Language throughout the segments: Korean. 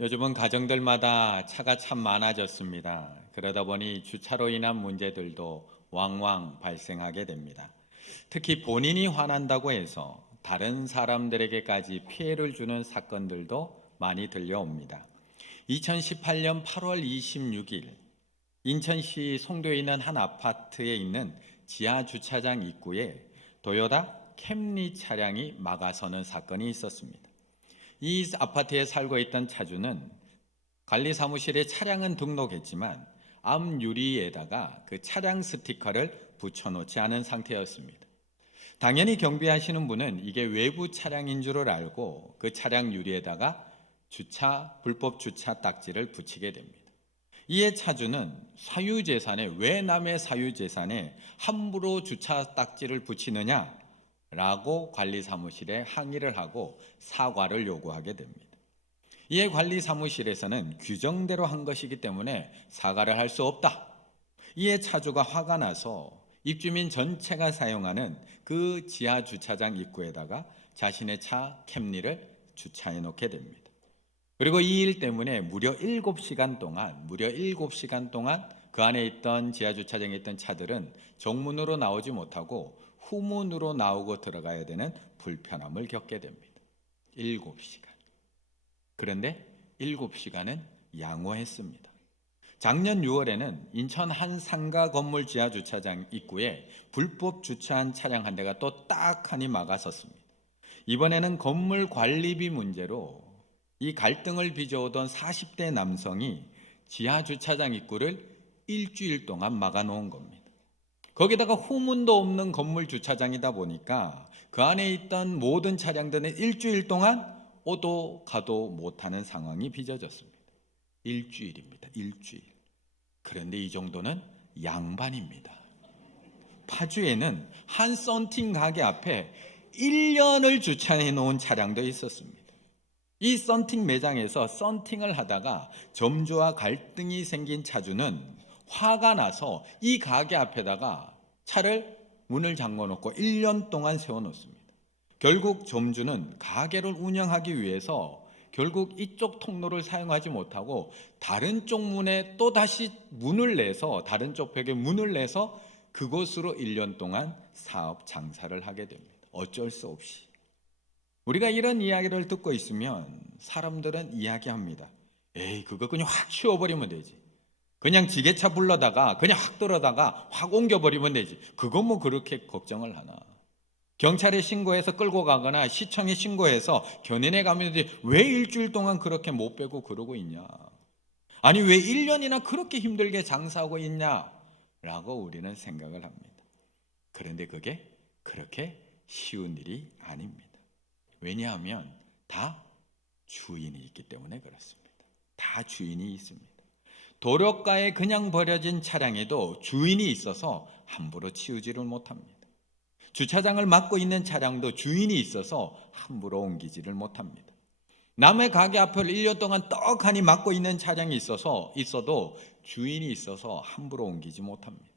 요즘은 가정들마다 차가 참 많아졌습니다. 그러다 보니 주차로 인한 문제들도 왕왕 발생하게 됩니다. 특히 본인이 화난다고 해서 다른 사람들에게까지 피해를 주는 사건들도 많이 들려옵니다. 2018년 8월 26일 인천시 송도에 있는 한 아파트에 있는 지하 주차장 입구에 도요타 캠리 차량이 막아서는 사건이 있었습니다. 이 아파트에 살고 있던 차주는 관리 사무실에 차량은 등록했지만 앞 유리에다가 그 차량 스티커를 붙여놓지 않은 상태였습니다. 당연히 경비하시는 분은 이게 외부 차량인 줄을 알고 그 차량 유리에다가 불법 주차 딱지를 붙이게 됩니다. 이에 차주는 사유재산에 왜 남의 사유재산에 함부로 주차 딱지를 붙이느냐 라고 관리사무실에 항의를 하고 사과를 요구하게 됩니다. 이에 관리사무실에서는 규정대로 한 것이기 때문에 사과를 할 수 없다. 이에 차주가 화가 나서 입주민 전체가 사용하는 그 지하 주차장 입구에다가 자신의 차 캠리를 주차해 놓게 됩니다. 그리고 이 일 때문에 무려 7시간 동안 그 안에 있던 지하 주차장에 있던 차들은 정문으로 나오지 못하고 후문으로 나오고 들어가야 되는 불편함을 겪게 됩니다. 7시간. 그런데 7시간은 양호했습니다. 작년 6월에는 인천 한 상가 건물 지하 주차장 입구에 불법 주차한 차량 한 대가 또 딱 하니 막아섰습니다. 이번에는 건물 관리비 문제로 이 갈등을 빚어오던 40대 남성이 지하 주차장 입구를 일주일 동안 막아놓은 겁니다. 거기다가 후문도 없는 건물 주차장이다 보니까 그 안에 있던 모든 차량들은 일주일 동안 오도 가도 못하는 상황이 빚어졌습니다. 일주일입니다. 일주일. 그런데 이 정도는 양반입니다. 파주에는 한 썬팅 가게 앞에 1년을 주차해 놓은 차량도 있었습니다. 이 썬팅 매장에서 썬팅을 하다가 점주와 갈등이 생긴 차주는 화가 나서 이 가게 앞에다가 차를 문을 잠궈놓고 1년 동안 세워놓습니다. 결국 점주는 가게를 운영하기 위해서 결국 이쪽 통로를 사용하지 못하고 다른 쪽 문에 또 다시 문을 내서 다른 쪽 벽에 문을 내서 그곳으로 1년 동안 사업 장사를 하게 됩니다. 어쩔 수 없이. 우리가 이런 이야기를 듣고 있으면 사람들은 이야기합니다. 에이, 그거 그냥 확 치워버리면 되지. 그냥 지게차 불러다가 그냥 확 들어다가 확 옮겨버리면 되지. 그거 뭐 그렇게 걱정을 하나. 경찰에 신고해서 끌고 가거나 시청에 신고해서 견인해 가면 되지. 왜 일주일 동안 그렇게 못 빼고 그러고 있냐. 아니 왜 1년이나 그렇게 힘들게 장사하고 있냐 라고 우리는 생각을 합니다. 그런데 그게 그렇게 쉬운 일이 아닙니다. 왜냐하면 다 주인이 있기 때문에 그렇습니다. 다 주인이 있습니다. 도로가에 그냥 버려진 차량에도 주인이 있어서 함부로 치우지를 못합니다. 주차장을 막고 있는 차량도 주인이 있어서 함부로 옮기지를 못합니다. 남의 가게 앞을 1년 동안 떡하니 막고 있는 차량이 있어도 주인이 있어서 함부로 옮기지 못합니다.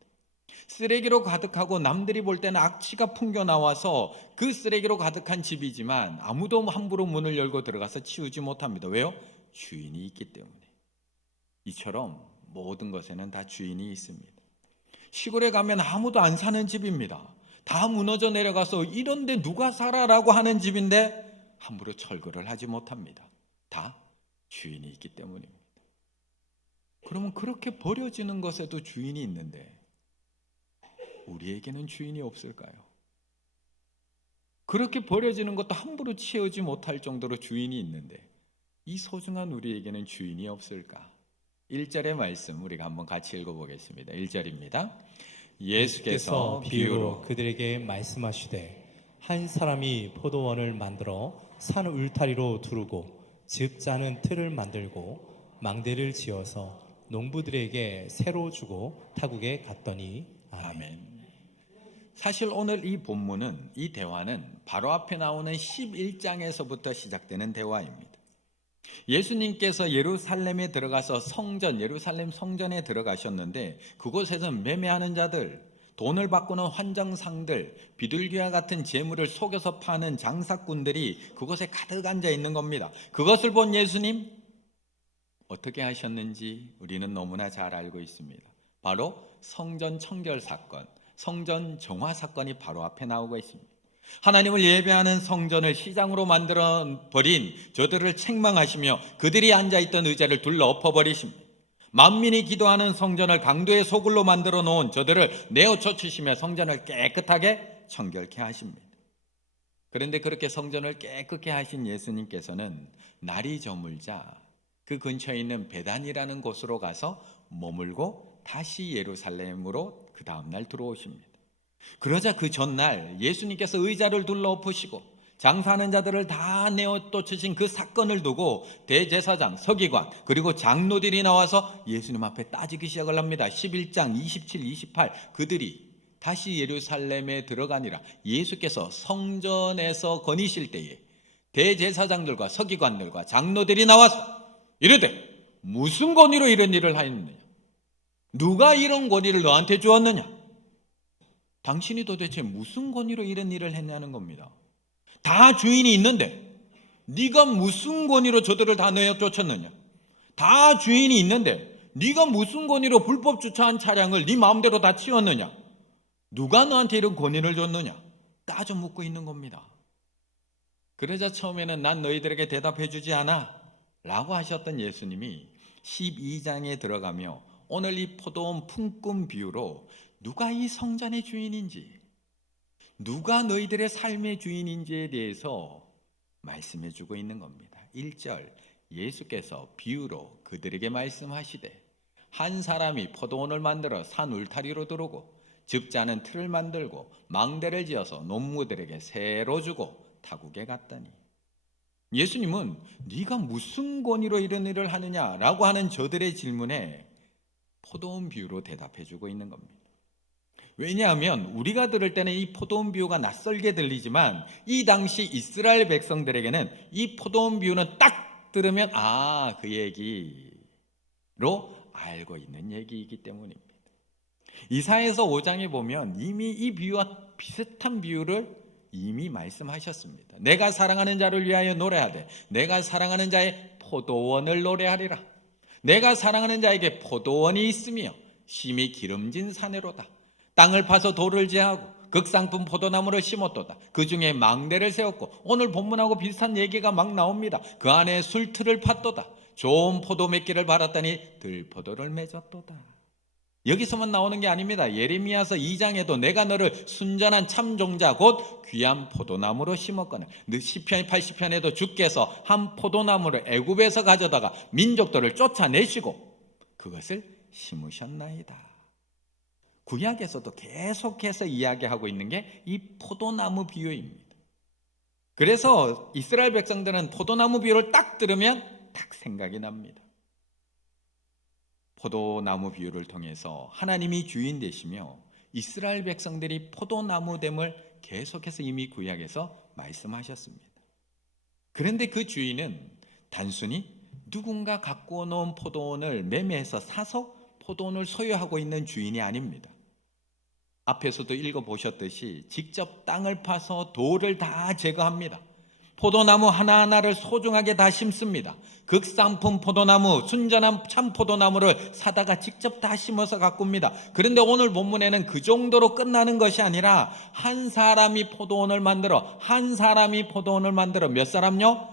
쓰레기로 가득하고 남들이 볼 때는 악취가 풍겨 나와서 그 쓰레기로 가득한 집이지만 아무도 함부로 문을 열고 들어가서 치우지 못합니다. 왜요? 주인이 있기 때문에. 이처럼 모든 것에는 다 주인이 있습니다. 시골에 가면 아무도 안 사는 집입니다. 다 무너져 내려가서 이런데 누가 살아라고 하는 집인데 함부로 철거를 하지 못합니다. 다 주인이 있기 때문입니다. 그러면 그렇게 버려지는 것에도 주인이 있는데 우리에게는 주인이 없을까요? 그렇게 버려지는 것도 함부로 치우지 못할 정도로 주인이 있는데 이 소중한 우리에게는 주인이 없을까? 1절의 말씀 우리가 한번 같이 읽어보겠습니다. 1절입니다. 예수께서 비유로 그들에게 말씀하시되 한 사람이 포도원을 만들어 산 울타리로 두르고 즉 짜는 틀을 만들고 망대를 지어서 농부들에게 새로 주고 타국에 갔더니 아멘. 사실 오늘 이 본문은 이 대화는 바로 앞에 나오는 11장에서부터 시작되는 대화입니다. 예수님께서 예루살렘에 들어가서 예루살렘 성전에 들어가셨는데 그곳에서 매매하는 자들, 돈을 바꾸는 환장상들, 비둘기와 같은 재물을 속여서 파는 장사꾼들이 그곳에 가득 앉아 있는 겁니다. 그것을 본 예수님 어떻게 하셨는지 우리는 너무나 잘 알고 있습니다. 바로 성전 청결 사건, 성전 정화 사건이 바로 앞에 나오고 있습니다. 하나님을 예배하는 성전을 시장으로 만들어 버린 저들을 책망하시며 그들이 앉아있던 의자를 둘러 엎어버리십니다. 만민이 기도하는 성전을 강도의 소굴로 만들어 놓은 저들을 내어 쫓으시며 성전을 깨끗하게 청결케 하십니다. 그런데 그렇게 성전을 깨끗게 하신 예수님께서는 날이 저물자 그 근처에 있는 베단이라는 곳으로 가서 머물고 다시 예루살렘으로 그 다음날 들어오십니다. 그러자 그 전날 예수님께서 의자를 둘러 엎으시고 장사하는 자들을 다 내어 쫓으신 그 사건을 두고 대제사장, 서기관 그리고 장로들이 나와서 예수님 앞에 따지기 시작을 합니다. 11장 27, 28 그들이 다시 예루살렘에 들어가니라. 예수께서 성전에서 거니실 때에 대제사장들과 서기관들과 장로들이 나와서 이르되 무슨 권위로 이런 일을 하였느냐? 누가 이런 권위를 너한테 주었느냐? 당신이 도대체 무슨 권위로 이런 일을 했냐는 겁니다. 다 주인이 있는데 네가 무슨 권위로 저들을 다 내어 쫓았느냐? 다 주인이 있는데 네가 무슨 권위로 불법 주차한 차량을 네 마음대로 다 치웠느냐? 누가 너한테 이런 권위를 줬느냐? 따져 묻고 있는 겁니다. 그러자 처음에는 난 너희들에게 대답해 주지 않아 라고 하셨던 예수님이 12장에 들어가며 오늘 이 포도원 품꾼 비유로 누가 이 성전의 주인인지, 누가 너희들의 삶의 주인인지에 대해서 말씀해 주고 있는 겁니다. 1절 예수께서 비유로 그들에게 말씀하시되 한 사람이 포도원을 만들어 산 울타리로 두르고 즙자는 틀을 만들고 망대를 지어서 농부들에게 새로 주고 타국에 갔다니. 예수님은 네가 무슨 권위로 이런 일을 하느냐라고 하는 저들의 질문에 포도원 비유로 대답해 주고 있는 겁니다. 왜냐하면 우리가 들을 때는 이 포도원 비유가 낯설게 들리지만 이 당시 이스라엘 백성들에게는 이 포도원 비유는 딱 들으면 그 얘기로 알고 있는 얘기이기 때문입니다. 이사야서 5장에 보면 이미 이 비유와 비슷한 비유를 이미 말씀하셨습니다. 내가 사랑하는 자를 위하여 노래하되 내가 사랑하는 자의 포도원을 노래하리라. 내가 사랑하는 자에게 포도원이 있으며 심히 기름진 사내로다. 땅을 파서 돌을 제하고 극상품 포도나무를 심었도다. 그 중에 망대를 세웠고 오늘 본문하고 비슷한 얘기가 막 나옵니다. 그 안에 술틀을 팠도다. 좋은 포도 맺기를 바랐더니 들포도를 맺었도다. 여기서만 나오는 게 아닙니다. 예레미야서 2장에도 내가 너를 순전한 참종자 곧 귀한 포도나무로 심었거늘 시편 80편에도 주께서 한 포도나무를 애굽에서 가져다가 민족들을 쫓아내시고 그것을 심으셨나이다. 구약에서도 계속해서 이야기하고 있는 게 이 포도나무 비유입니다. 그래서 이스라엘 백성들은 포도나무 비유를 딱 들으면 딱 생각이 납니다. 포도나무 비유를 통해서 하나님이 주인 되시며 이스라엘 백성들이 포도나무됨을 계속해서 이미 구약에서 말씀하셨습니다. 그런데 그 주인은 단순히 누군가 갖고 놓은 포도원을 매매해서 사서 포도원을 소유하고 있는 주인이 아닙니다. 앞에서도 읽어보셨듯이 직접 땅을 파서 돌을 다 제거합니다. 포도나무 하나하나를 소중하게 다 심습니다. 극상품 포도나무, 순전한 참 포도나무를 사다가 직접 다 심어서 가꿉니다. 그런데 오늘 본문에는 그 정도로 끝나는 것이 아니라 한 사람이 포도원을 만들어 몇 사람요?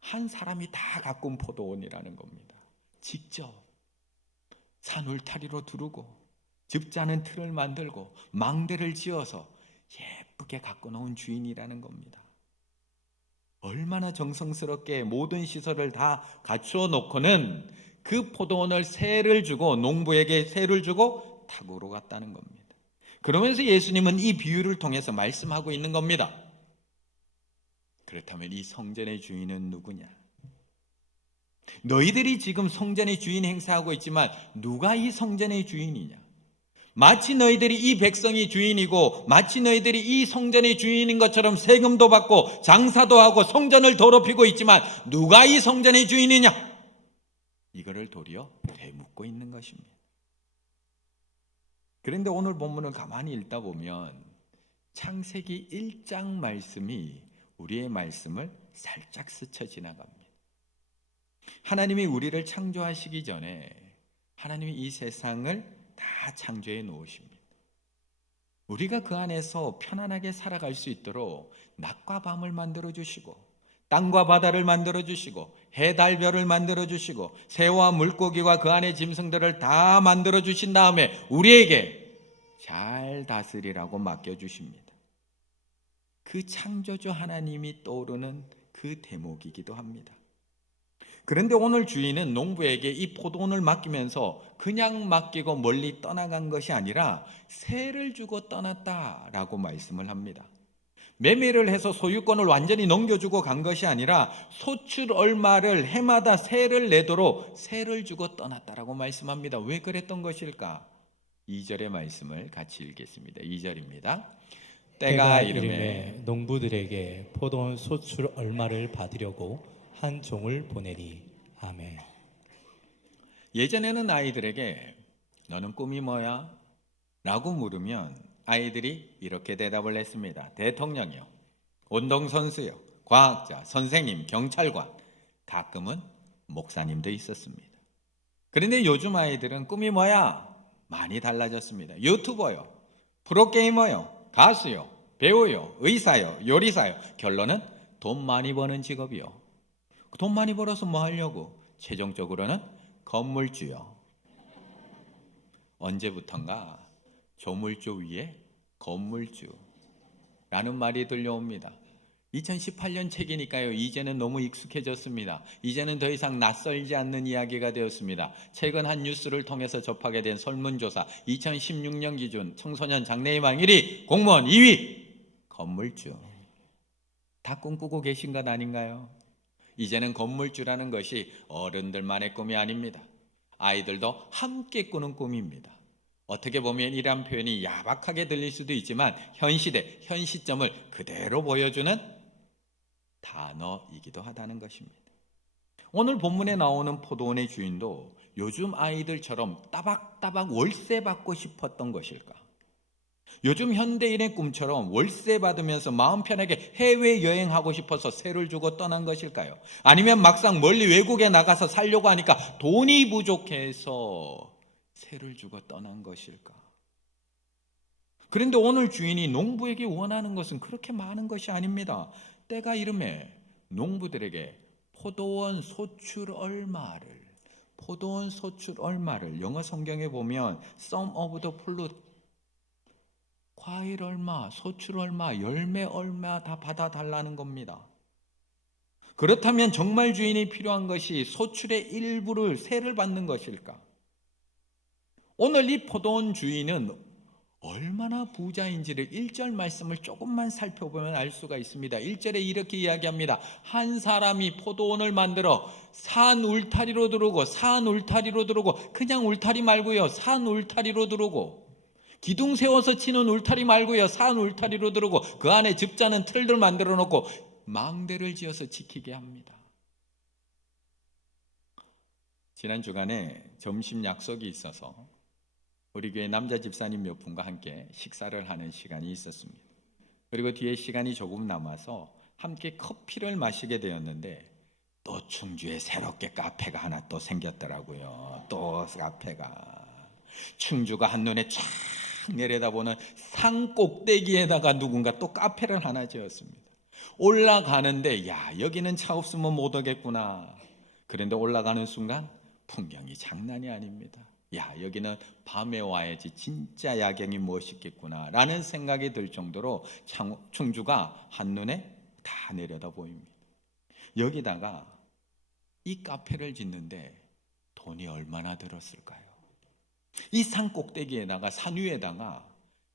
한 사람이 다 가꾼 포도원이라는 겁니다. 직접 산 울타리로 두르고 즙자는 틀을 만들고 망대를 지어서 예쁘게 갖고 놓은 주인이라는 겁니다. 얼마나 정성스럽게 모든 시설을 다 갖추어 놓고는 그 포도원을 세를 주고 농부에게 세를 주고 타고로 갔다는 겁니다. 그러면서 예수님은 이 비유를 통해서 말씀하고 있는 겁니다. 그렇다면 이 성전의 주인은 누구냐? 너희들이 지금 성전의 주인 행사하고 있지만 누가 이 성전의 주인이냐? 마치 너희들이 이 백성이 주인이고 마치 너희들이 이 성전의 주인인 것처럼 세금도 받고 장사도 하고 성전을 더럽히고 있지만 누가 이 성전의 주인이냐? 이거를 도리어 되묻고 있는 것입니다. 그런데 오늘 본문을 가만히 읽다 보면 창세기 1장 말씀이 우리의 말씀을 살짝 스쳐 지나갑니다. 하나님이 우리를 창조하시기 전에 하나님이 이 세상을 다 창조해 놓으십니다. 우리가 그 안에서 편안하게 살아갈 수 있도록 낮과 밤을 만들어 주시고, 땅과 바다를 만들어 주시고, 해, 달, 별을 만들어 주시고, 새와 물고기와 그 안의 짐승들을 다 만들어 주신 다음에 우리에게 잘 다스리라고 맡겨 주십니다. 그 창조주 하나님이 떠오르는 그 대목이기도 합니다. 그런데 오늘 주인은 농부에게 이 포도원을 맡기면서 그냥 맡기고 멀리 떠나간 것이 아니라 세를 주고 떠났다라고 말씀을 합니다. 매매를 해서 소유권을 완전히 넘겨주고 간 것이 아니라 소출 얼마를 해마다 세를 내도록 세를 주고 떠났다라고 말씀합니다. 왜 그랬던 것일까? 2절의 말씀을 같이 읽겠습니다. 2절입니다. 때가 이르매 농부들에게 포도원 소출 얼마를 받으려고 한 종을 보내니. 아멘. 예전에는 아이들에게 너는 꿈이 뭐야? 라고 물으면 아이들이 이렇게 대답을 했습니다. 대통령이요, 운동선수요, 과학자, 선생님, 경찰관, 가끔은 목사님도 있었습니다. 그런데 요즘 아이들은 꿈이 뭐야? 많이 달라졌습니다. 유튜버요, 프로게이머요, 가수요, 배우요, 의사요, 요리사요. 결론은 돈 많이 버는 직업이요. 돈 많이 벌어서 뭐 하려고? 최종적으로는 건물주요. 언제부턴가 조물주 위에 건물주라는 말이 들려옵니다. 2018년 책이니까요. 이제는 너무 익숙해졌습니다. 이제는 더 이상 낯설지 않는 이야기가 되었습니다. 최근 한 뉴스를 통해서 접하게 된 설문조사 2016년 기준 청소년 장래희망 1위, 공무원 2위, 건물주. 다 꿈꾸고 계신 것 아닌가요? 이제는 건물주라는 것이 어른들만의 꿈이 아닙니다. 아이들도 함께 꾸는 꿈입니다. 어떻게 보면 이러한 표현이 야박하게 들릴 수도 있지만 현 시대, 현 시점을 그대로 보여주는 단어이기도 하다는 것입니다. 오늘 본문에 나오는 포도원의 주인도 요즘 아이들처럼 따박따박 월세 받고 싶었던 것일까? 요즘 현대인의 꿈처럼 월세 받으면서 마음 편하게 해외여행하고 싶어서 세를 주고 떠난 것일까요? 아니면 막상 멀리 외국에 나가서 살려고 하니까 돈이 부족해서 세를 주고 떠난 것일까? 그런데 오늘 주인이 농부에게 원하는 것은 그렇게 많은 것이 아닙니다. 때가 이르매 농부들에게 포도원 소출 얼마를 영어 성경에 보면 Sum of the fruit, 과일 얼마, 소출 얼마, 열매 얼마 다 받아달라는 겁니다. 그렇다면 정말 주인이 필요한 것이 소출의 일부를 세를 받는 것일까? 오늘 이 포도원 주인은 얼마나 부자인지를 1절 말씀을 조금만 살펴보면 알 수가 있습니다. 1절에 이렇게 이야기합니다. 한 사람이 포도원을 만들어 산 울타리로 들어오고 그냥 울타리 말고요, 산 울타리로 들어오고 기둥 세워서 치는 울타리 말고요, 산 울타리로 들어오고 그 안에 즙자는 틀들 만들어 놓고 망대를 지어서 지키게 합니다. 지난 주간에 점심 약속이 있어서 우리 교회 남자 집사님 몇 분과 함께 식사를 하는 시간이 있었습니다. 그리고 뒤에 시간이 조금 남아서 함께 커피를 마시게 되었는데 또 충주에 새롭게 카페가 하나 또 생겼더라고요. 또 카페가 충주가 한눈에 쫙 내려다보는 산 꼭대기에다가 누군가 또 카페를 하나 지었습니다. 올라가는데 야, 여기는 차 없으면 못 오겠구나. 그런데 올라가는 순간 풍경이 장난이 아닙니다. 야, 여기는 밤에 와야지 진짜 야경이 멋있겠구나 라는 생각이 들 정도로 충주가 한눈에 다 내려다 보입니다. 여기다가 이 카페를 짓는데 돈이 얼마나 들었을까요? 이 산 꼭대기에다가 산 위에다가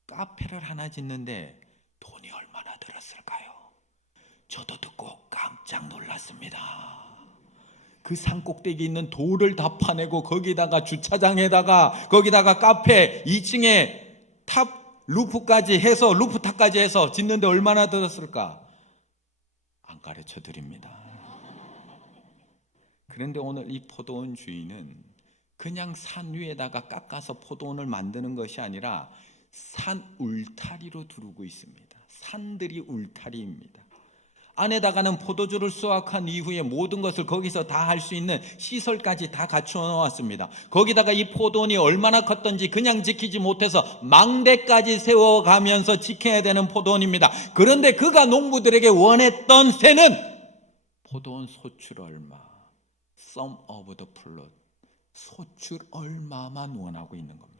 카페를 하나 짓는데 돈이 얼마나 들었을까요? 저도 듣고 깜짝 놀랐습니다. 그 산 꼭대기 있는 돌을 다 파내고 거기다가 주차장에다가 거기다가 카페 2층에 탑 루프까지 해서 루프탑까지 해서 짓는데 얼마나 들었을까? 안 가르쳐 드립니다. 그런데 오늘 이 포도원 주인은 그냥 산 위에다가 깎아서 포도원을 만드는 것이 아니라 산 울타리로 두르고 있습니다. 산들이 울타리입니다. 안에다가는 포도주를 수확한 이후에 모든 것을 거기서 다 할 수 있는 시설까지 다 갖추어 놓았습니다. 거기다가 이 포도원이 얼마나 컸던지 그냥 지키지 못해서 망대까지 세워가면서 지켜야 되는 포도원입니다. 그런데 그가 농부들에게 원했던 새는 포도원 소출 얼마, sum of the fruit, 소출 얼마만 원하고 있는 겁니다.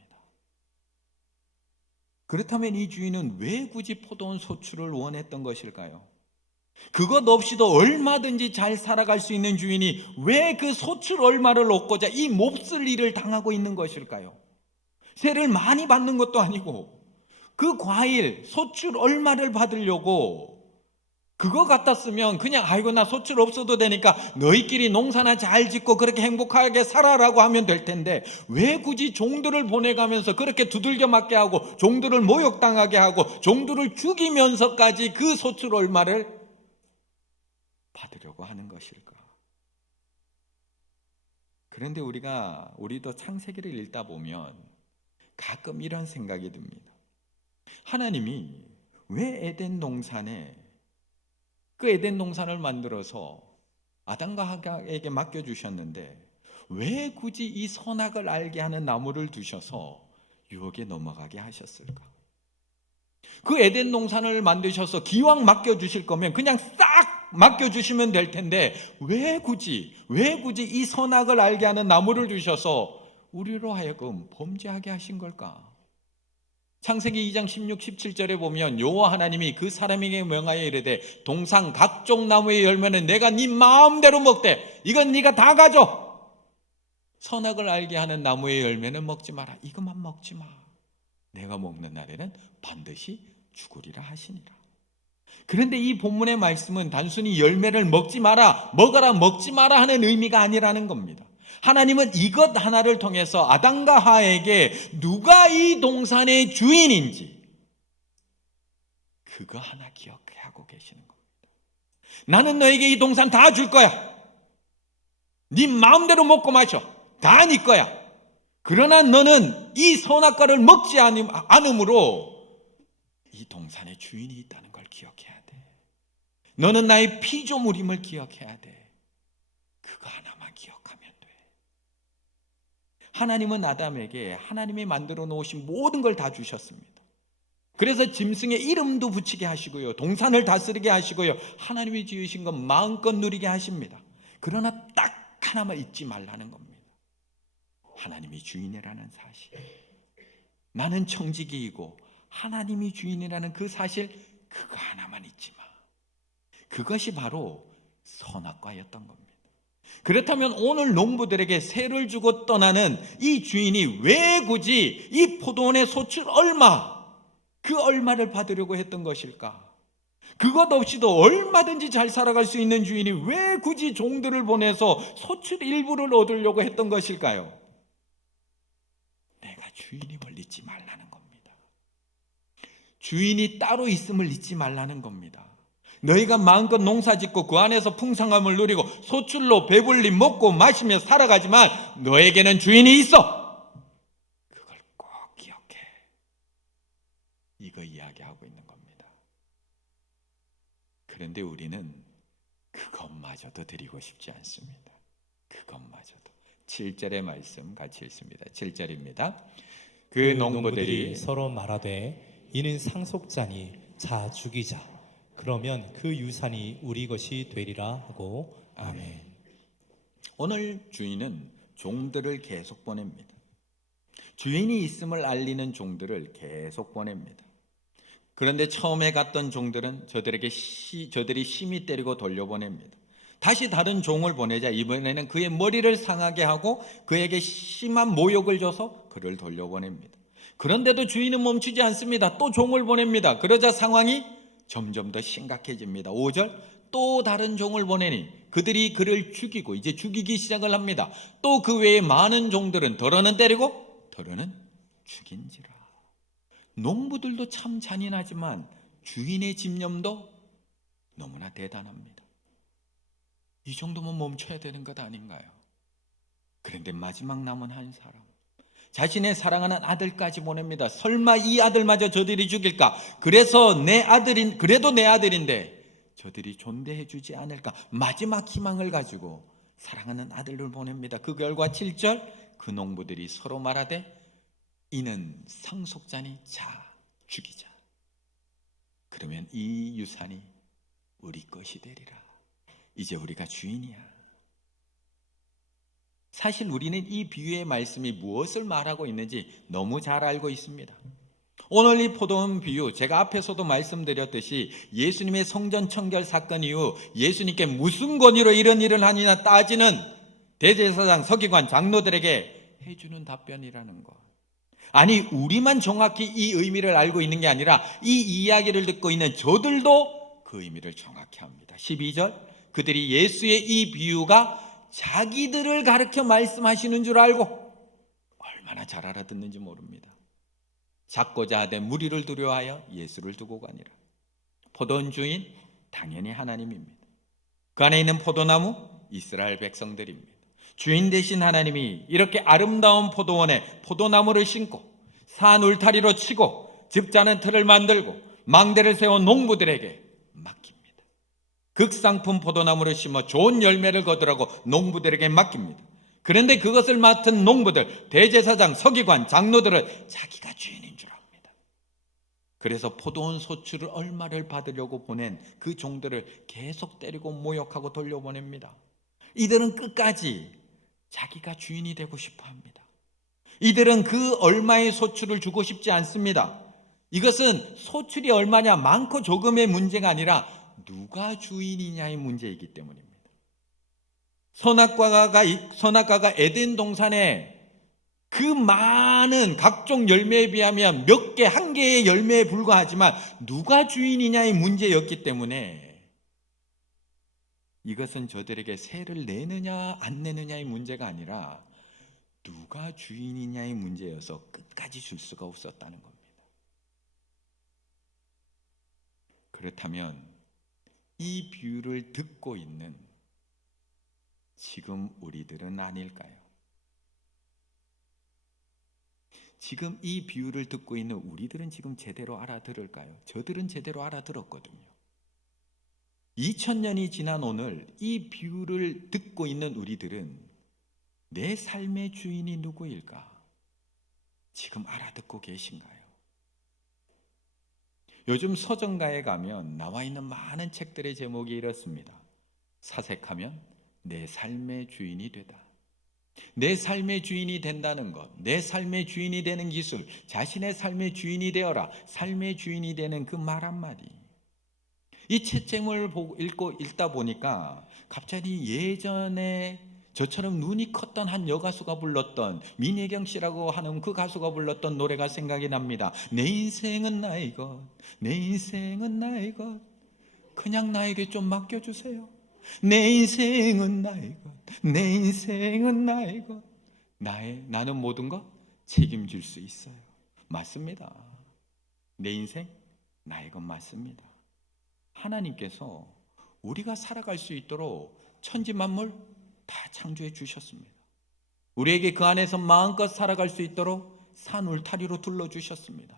그렇다면 이 주인은 왜 굳이 포도원 소출을 원했던 것일까요? 그것 없이도 얼마든지 잘 살아갈 수 있는 주인이 왜 그 소출 얼마를 얻고자 이 몹쓸 일을 당하고 있는 것일까요? 세를 많이 받는 것도 아니고 그 과일 소출 얼마를 받으려고, 그거 같았으면 그냥 아이고 나 소출 없어도 되니까 너희끼리 농사나 잘 짓고 그렇게 행복하게 살아라고 하면 될 텐데 왜 굳이 종들을 보내가면서 그렇게 두들겨 맞게 하고 종들을 모욕당하게 하고 종들을 죽이면서까지 그 소출 얼마를 받으려고 하는 것일까? 그런데 우리도 창세기를 읽다 보면 가끔 이런 생각이 듭니다. 하나님이 왜 에덴 동산에 그 에덴 동산을 만들어서 아담과 하와에게 맡겨주셨는데 왜 굳이 이 선악을 알게 하는 나무를 두셔서 유혹에 넘어가게 하셨을까? 그 에덴 동산을 만드셔서 기왕 맡겨주실 거면 그냥 싹 맡겨주시면 될 텐데 왜 굳이 이 선악을 알게 하는 나무를 두셔서 우리로 하여금 범죄하게 하신 걸까? 창세기 2장 16, 17절에 보면 여호와 하나님이 그 사람에게 명하여 이르되 동산 각종 나무의 열매는 내가 네 마음대로 먹되 이건 네가 다 가져. 선악을 알게 하는 나무의 열매는 먹지 마라. 이것만 먹지 마. 내가 먹는 날에는 반드시 죽으리라 하시니라. 그런데 이 본문의 말씀은 단순히 열매를 먹지 마라, 먹어라, 먹지 마라 하는 의미가 아니라는 겁니다. 하나님은 이것 하나를 통해서 아담과 하와에게 누가 이 동산의 주인인지 그거 하나 기억하고 계시는 겁니다. 나는 너에게 이 동산 다 줄 거야. 네 마음대로 먹고 마셔. 다 네 거야. 그러나 너는 이 선악과를 먹지 않으므로 이 동산의 주인이 있다는 걸 기억해야 돼. 너는 나의 피조물임을 기억해야 돼. 그거 하나만 기억하면 돼. 하나님은 아담에게 하나님이 만들어 놓으신 모든 걸 다 주셨습니다. 그래서 짐승의 이름도 붙이게 하시고요, 동산을 다스리게 하시고요, 하나님이 지으신 것 마음껏 누리게 하십니다. 그러나 딱 하나만 잊지 말라는 겁니다. 하나님이 주인이라는 사실. 나는 청지기이고 하나님이 주인이라는 그 사실, 그거 하나만 잊지 마. 그것이 바로 선악과였던 겁니다. 그렇다면 오늘 농부들에게 세를 주고 떠나는 이 주인이 왜 굳이 이 포도원의 소출 얼마, 그 얼마를 받으려고 했던 것일까? 그것 없이도 얼마든지 잘 살아갈 수 있는 주인이 왜 굳이 종들을 보내서 소출 일부를 얻으려고 했던 것일까요? 내가 주인임을 잊지 말라는 겁니다. 주인이 따로 있음을 잊지 말라는 겁니다. 너희가 마음껏 농사짓고 그 안에서 풍성함을 누리고 소출로 배불리 먹고 마시며 살아가지만 너에게는 주인이 있어. 그걸 꼭 기억해. 이거 이야기하고 있는 겁니다. 그런데 우리는 그것마저도 드리고 싶지 않습니다. 그것마저도. 7절의 말씀 같이 읽습니다. 7절입니다. 그 농부들이 서로 말하되 이는 상속자니 자 죽이자. 그러면 그 유산이 우리 것이 되리라 하고. 아멘. 오늘 주인은 종들을 계속 보냅니다. 주인이 있음을 알리는 종들을 계속 보냅니다. 그런데 처음에 갔던 종들은 저들이 심히 때리고 돌려보냅니다. 다시 다른 종을 보내자 이번에는 그의 머리를 상하게 하고 그에게 심한 모욕을 줘서 그를 돌려보냅니다. 그런데도 주인은 멈추지 않습니다. 또 종을 보냅니다. 그러자 상황이 점점 더 심각해집니다. 5절, 또 다른 종을 보내니 그들이 그를 죽이고 이제 죽이기 시작을 합니다. 또 그 외에 많은 종들은 더러는 때리고 더러는 죽인지라. 농부들도 참 잔인하지만 주인의 집념도 너무나 대단합니다. 이 정도면 멈춰야 되는 것 아닌가요? 그런데 마지막 남은 한 사람, 자신의 사랑하는 아들까지 보냅니다. 설마 이 아들마저 저들이 죽일까? 그래도 내 아들인데 저들이 존대해 주지 않을까, 마지막 희망을 가지고 사랑하는 아들을 보냅니다. 그 결과 7절, 그 농부들이 서로 말하되 이는 상속자니 자 죽이자. 그러면 이 유산이 우리 것이 되리라. 이제 우리가 주인이야. 사실 우리는 이 비유의 말씀이 무엇을 말하고 있는지 너무 잘 알고 있습니다. 오늘 이 포도원 비유, 제가 앞에서도 말씀드렸듯이 예수님의 성전 청결 사건 이후 예수님께 무슨 권위로 이런 일을 하느냐 따지는 대제사장, 서기관, 장로들에게 해주는 답변이라는 것. 아니, 우리만 정확히 이 의미를 알고 있는 게 아니라 이 이야기를 듣고 있는 저들도 그 의미를 정확히 합니다. 12절, 그들이 예수의 이 비유가 자기들을 가르쳐 말씀하시는 줄 알고 얼마나 잘 알아듣는지 모릅니다. 작고자 하되 무리를 두려워하여 예수를 두고 가니라. 포도원 주인 당연히 하나님입니다. 그 안에 있는 포도나무 이스라엘 백성들입니다. 주인 되신 하나님이 이렇게 아름다운 포도원에 포도나무를 심고 산 울타리로 치고 즙자는 틀을 만들고 망대를 세워 농부들에게 맡깁니다. 극상품 포도나무를 심어 좋은 열매를 거두라고 농부들에게 맡깁니다. 그런데 그것을 맡은 농부들, 대제사장, 서기관, 장로들은 자기가 주인인 줄 압니다. 그래서 포도원 소출을 얼마를 받으려고 보낸 그 종들을 계속 때리고 모욕하고 돌려보냅니다. 이들은 끝까지 자기가 주인이 되고 싶어 합니다. 이들은 그 얼마의 소출을 주고 싶지 않습니다. 이것은 소출이 얼마냐, 많고 적음의 문제가 아니라 누가 주인이냐의 문제이기 때문입니다. 선악과가 에덴 동산에 그 많은 각종 열매에 비하면 몇 개, 한 개의 열매에 불과하지만 누가 주인이냐의 문제였기 때문에 이것은 저들에게 세를 내느냐 안 내느냐의 문제가 아니라 누가 주인이냐의 문제여서 끝까지 줄 수가 없었다는 겁니다. 그렇다면 이 비유를 듣고 있는 지금 우리들은 아닐까요? 지금 이 비유를 듣고 있는 우리들은 지금 제대로 알아들을까요? 저들은 제대로 알아들었거든요. 2000년이 지난 오늘 이 비유를 듣고 있는 우리들은 내 삶의 주인이 누구일까? 지금 알아듣고 계신가요? 요즘 서점가에 가면 나와 있는 많은 책들의 제목이 이렇습니다. 사색하면 내 삶의 주인이 되다. 내 삶의 주인이 된다는 것, 내 삶의 주인이 되는 기술, 자신의 삶의 주인이 되어라. 삶의 주인이 되는 그 말 한마디. 이 책쟁을 읽다 보니까 갑자기 예전에 저처럼 눈이 컸던 한 여가수가 불렀던, 민혜경 씨라고 하는 그 가수가 불렀던 노래가 생각이 납니다. 내 인생은 나의 것, 내 인생은 나의 것, 그냥 나에게 좀 맡겨주세요. 내 인생은 나의 것, 내 인생은 나의 것, 나는 모든 것 책임질 수 있어요. 맞습니다. 내 인생 나의 것 맞습니다. 하나님께서 우리가 살아갈 수 있도록 천지 만물 다 창조해 주셨습니다. 우리에게 그 안에서 마음껏 살아갈 수 있도록 산 울타리로 둘러주셨습니다.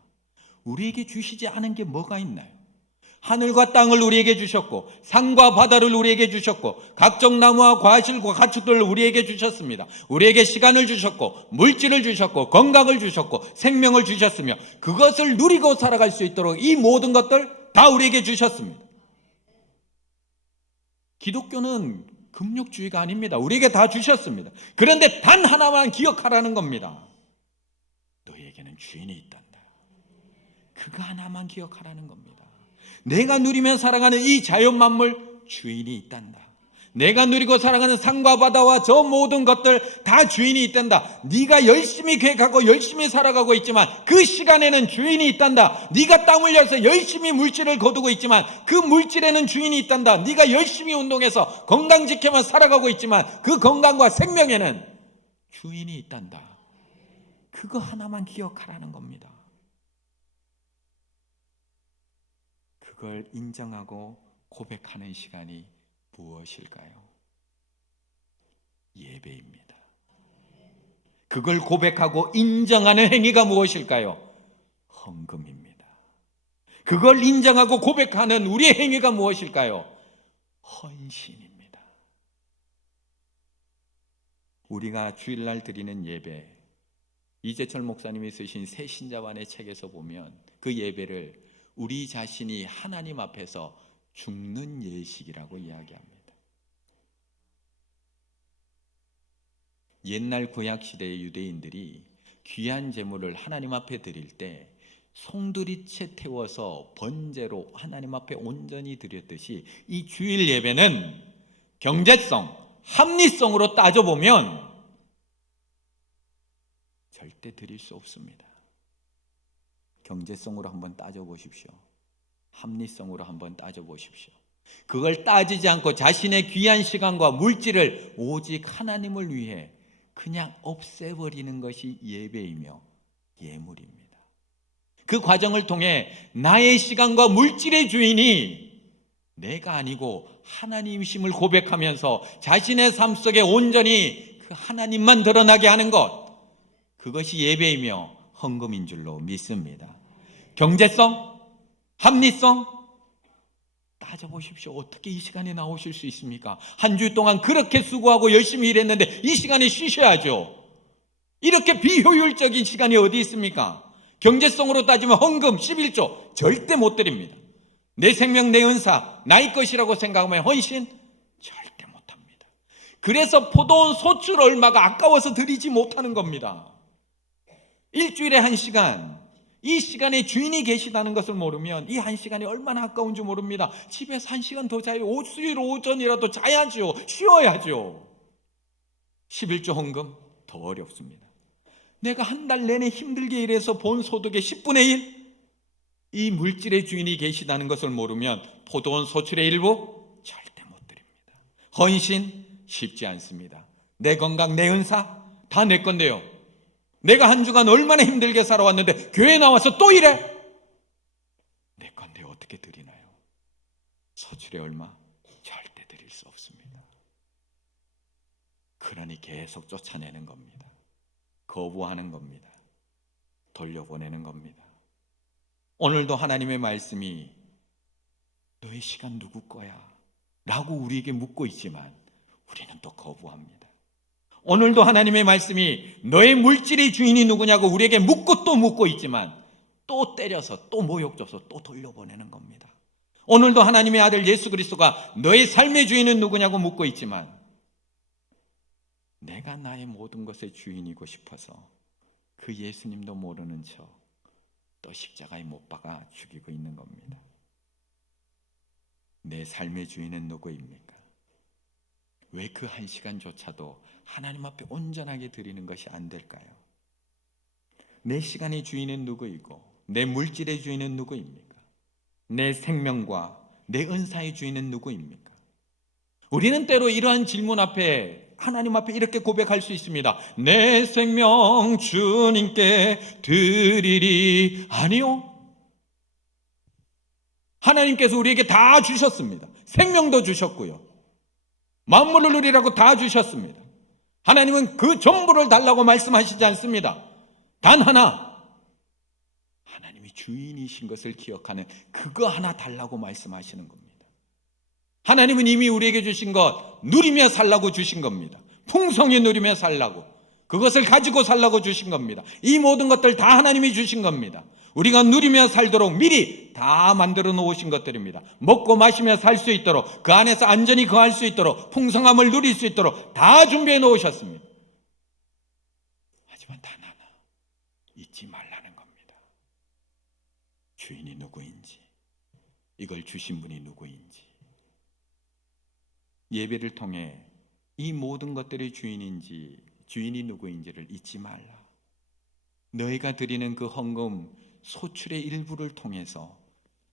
우리에게 주시지 않은 게 뭐가 있나요? 하늘과 땅을 우리에게 주셨고, 산과 바다를 우리에게 주셨고, 각종 나무와 과실과 가축들을 우리에게 주셨습니다. 우리에게 시간을 주셨고, 물질을 주셨고, 건강을 주셨고, 생명을 주셨으며, 그것을 누리고 살아갈 수 있도록 이 모든 것들 다 우리에게 주셨습니다. 기독교는 금욕주의가 아닙니다. 우리에게 다 주셨습니다. 그런데 단 하나만 기억하라는 겁니다. 너희에게는 주인이 있단다. 그거 하나만 기억하라는 겁니다. 내가 누리며 살아가는 이 자연 만물 주인이 있단다. 내가 누리고 살아가는 산과 바다와 저 모든 것들 다 주인이 있단다. 네가 열심히 계획하고 열심히 살아가고 있지만 그 시간에는 주인이 있단다. 네가 땀 흘려서 열심히 물질을 거두고 있지만 그 물질에는 주인이 있단다. 네가 열심히 운동해서 건강 지켜만 살아가고 있지만 그 건강과 생명에는 주인이 있단다. 그거 하나만 기억하라는 겁니다. 그걸 인정하고 고백하는 시간이 무엇일까요? 예배입니다. 그걸 고백하고 인정하는 행위가 무엇일까요? 헌금입니다. 그걸 인정하고 고백하는 우리의 행위가 무엇일까요? 헌신입니다. 우리가 주일날 드리는 예배, 이재철 목사님이 쓰신 새 신자반의 책에서 보면 그 예배를 우리 자신이 하나님 앞에서 죽는 예식이라고 이야기합니다. 옛날 구약시대의 유대인들이 귀한 제물을 하나님 앞에 드릴 때 송두리째 태워서 번제로 하나님 앞에 온전히 드렸듯이 이 주일 예배는 경제성, 합리성으로 따져보면 절대 드릴 수 없습니다. 경제성으로 한번 따져보십시오. 합리성으로 한번 따져보십시오. 그걸 따지지 않고 자신의 귀한 시간과 물질을 오직 하나님을 위해 그냥 없애버리는 것이 예배이며 예물입니다. 그 과정을 통해 나의 시간과 물질의 주인이 내가 아니고 하나님이심을 고백하면서 자신의 삶 속에 온전히 그 하나님만 드러나게 하는 것, 그것이 예배이며 헌금인 줄로 믿습니다. 경제성, 합리성 따져보십시오. 어떻게 이 시간에 나오실 수 있습니까? 한 주 동안 그렇게 수고하고 열심히 일했는데 이 시간에 쉬셔야죠. 이렇게 비효율적인 시간이 어디 있습니까? 경제성으로 따지면 헌금 11조 절대 못 드립니다. 내 생명 내 은사 나의 것이라고 생각하면 헌신 절대 못합니다. 그래서 포도원 소출 얼마가 아까워서 드리지 못하는 겁니다. 일주일에 1시간, 이 시간에 주인이 계시다는 것을 모르면 이 1시간이 얼마나 아까운 줄 모릅니다. 집에서 1시간 더 자요. 수요일 오전이라도 자야죠. 쉬어야죠. 11조 헌금 더 어렵습니다. 내가 한 달 내내 힘들게 일해서 본 소득의 10분의 1, 이 물질의 주인이 계시다는 것을 모르면 포도원 소출의 일부 절대 못 드립니다. 헌신 쉽지 않습니다. 내 건강, 내 은사 다 내 건데요. 내가 한 주간 얼마나 힘들게 살아왔는데 교회 나와서 또 이래? 내 건데 어떻게 드리나요? 소출의 얼마? 절대 드릴 수 없습니다. 그러니 계속 쫓아내는 겁니다. 거부하는 겁니다. 돌려보내는 겁니다. 오늘도 하나님의 말씀이 너의 시간 누구 거야? 라고 우리에게 묻고 있지만 우리는 또 거부합니다. 오늘도 하나님의 말씀이 너의 물질의 주인이 누구냐고 우리에게 묻고 또 묻고 있지만 또 때려서 또 모욕 줘서 또 돌려보내는 겁니다. 오늘도 하나님의 아들 예수 그리스도가 너의 삶의 주인은 누구냐고 묻고 있지만 내가 나의 모든 것의 주인이고 싶어서 그 예수님도 모르는 척 또 십자가에 못 박아 죽이고 있는 겁니다. 내 삶의 주인은 누구입니까? 왜 그 1시간조차도 하나님 앞에 온전하게 드리는 것이 안 될까요? 내 시간의 주인은 누구이고 내 물질의 주인은 누구입니까? 내 생명과 내 은사의 주인은 누구입니까? 우리는 때로 이러한 질문 앞에 하나님 앞에 이렇게 고백할 수 있습니다. 내 생명 주님께 드리리. 아니요. 하나님께서 우리에게 다 주셨습니다. 생명도 주셨고요. 만물을 누리라고 다 주셨습니다. 하나님은 그 전부를 달라고 말씀하시지 않습니다. 단 하나, 하나님이 주인이신 것을 기억하는 그거 하나 달라고 말씀하시는 겁니다. 하나님은 이미 우리에게 주신 것 누리며 살라고 주신 겁니다. 풍성히 누리며 살라고, 그것을 가지고 살라고 주신 겁니다. 이 모든 것들 다 하나님이 주신 겁니다. 우리가 누리며 살도록 미리 다 만들어 놓으신 것들입니다. 먹고 마시며 살 수 있도록, 그 안에서 안전히 거할 수 있도록, 풍성함을 누릴 수 있도록 다 준비해 놓으셨습니다. 하지만 단 하나 잊지 말라는 겁니다. 주인이 누구인지, 이걸 주신 분이 누구인지. 예배를 통해 이 모든 것들의 주인이 누구인지를 잊지 말라. 너희가 드리는 그 헌금 소출의 일부를 통해서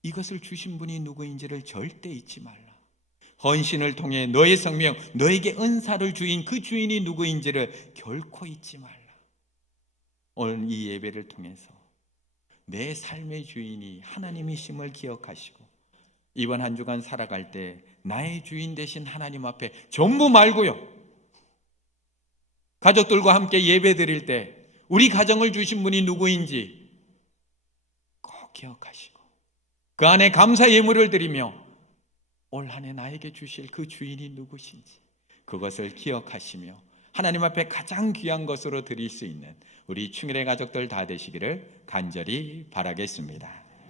이것을 주신 분이 누구인지를 절대 잊지 말라. 헌신을 통해 너의 생명, 너에게 은사를 주인 그 주인이 누구인지를 결코 잊지 말라. 오늘 이 예배를 통해서 내 삶의 주인이 하나님이심을 기억하시고 이번 한 주간 살아갈 때 나의 주인 되신 하나님 앞에 전부 말고요, 가족들과 함께 예배 드릴 때 우리 가정을 주신 분이 누구인지 꼭 기억하시고 그 안에 감사 예물을 드리며 올 한 해 나에게 주실 그 주인이 누구신지 그것을 기억하시며 하나님 앞에 가장 귀한 것으로 드릴 수 있는 우리 충일의 가족들 다 되시기를 간절히 바라겠습니다.